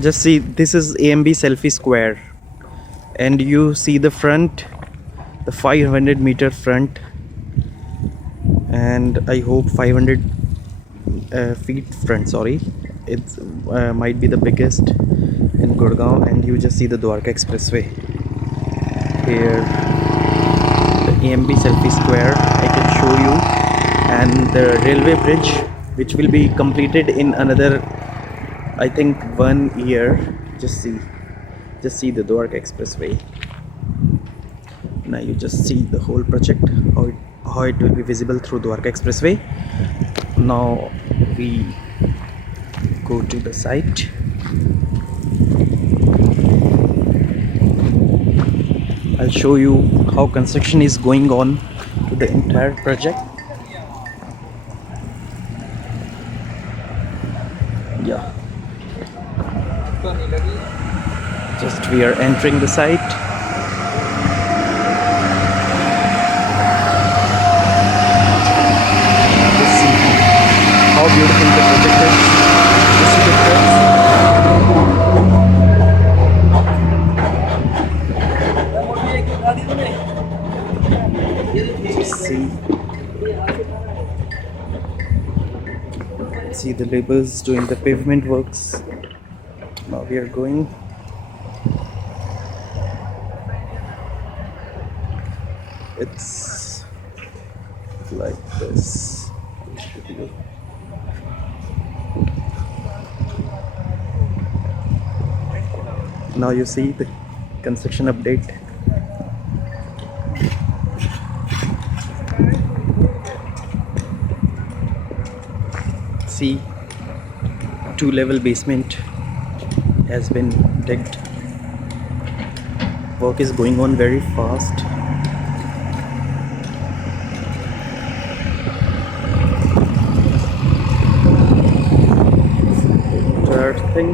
Just see, this is AMB Selfie Square, and you see the front, the 500-meter front, and I hope 500 feet front, sorry. It's might be the biggest in Gurgaon. And you just see the Dwarka Expressway here, the AMB Selfie Square I can show you, and the railway bridge, which will be completed in another, I think, 1 year. Just see the Dwarka Expressway. Now you just see the whole project, how it will be visible through Dwarka Expressway. Now we go to the site. I'll show you how construction is going on to the entire project. Yeah, just we are entering the site. Just see how beautiful the project is. Just see the trucks. See the laborers doing the pavement works. Now we are going. It's like this. Now you see the construction update. See, 2-level basement has been digged. Work is going on very fast. Entire thing.